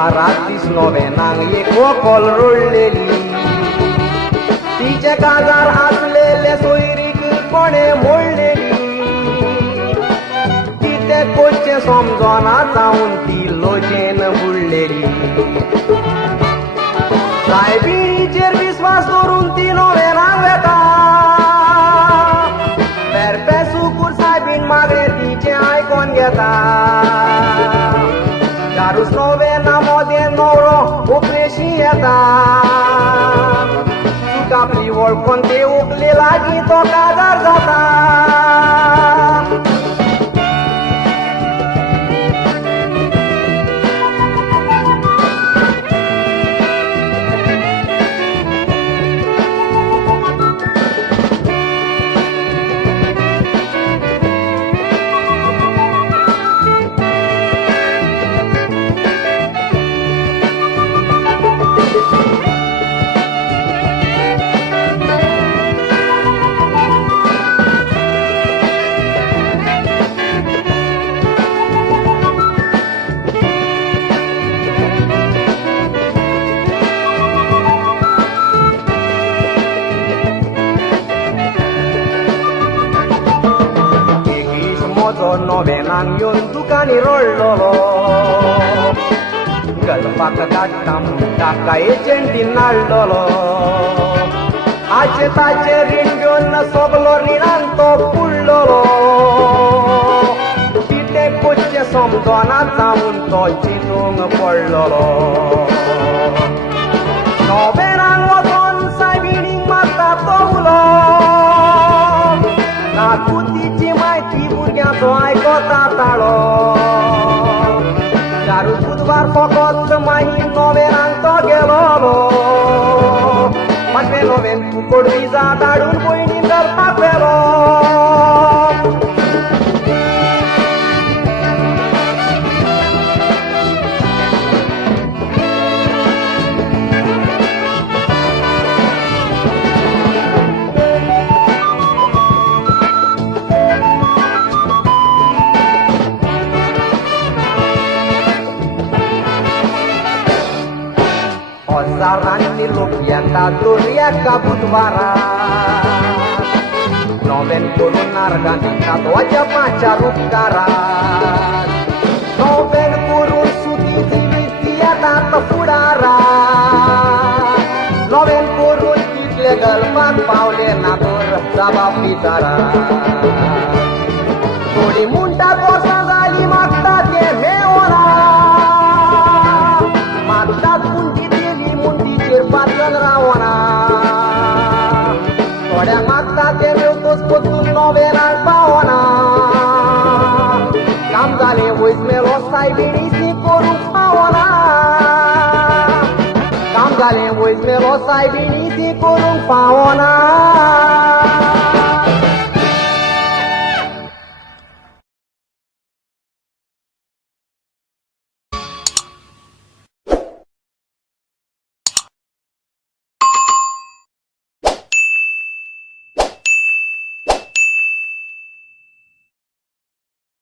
बुधवारात दिसलो वेनांग एक वकल रोडलेली तिचे काजार आसलेले सोयरीक कोणे मोडलेली किते कोचे समजोना जावन ती लोचेन बुडलेली सायबीचेर विश्वास दवरून ती नोवेनांग वेता पेरपे सुकूर सायबीन मागणे तिचे आयकोन घेता चारूच नोवेना मोदे नवरो उकलेशी येता आपली वळखून ते उकले लागी तो काजार जाता नोवेनांग येवन दुकानी रोडलोलो गलपाक काडटा ताका एजंटीन नाडलोलो हाचे ताचे रीण घेवन सगलो रिणान तो बुडलोलो कितें कोचें समजोना जावन तो चिंतूंक पडलोलो नोवेनांग वचोन सायबिणीक मारता तो उलो नातू तिची म्हायती भुरग्याचो आयकोता ताळो चारूच बुधवार फकत मागीर नोवेनांग तो गेलोलो पांचवे नोवेन फुकट विजा धाडून भयणीन धरपाक गेलो हजारांनी लोक येतात दर्याका बुधवाराक नोवेन करून नारगां दितात वचपाच्या उपकाराक नोवेन करून सुटी जिवीत येतात फुडाराक नोवेन करून तितले गलपाक पावले ना तर जबाब दिताराक थोडी म्हणटात वर्सां जालीं मागता ते मेवना मागतात पातळ रावना थोड्यांक मागता ते मेवतोच पोतून नोवेनांग पावना काम जालें वयस मेलो सायबिणी सी करूंक पावना काम जालें वयस मेलो सायबिणी सी करूंक पावना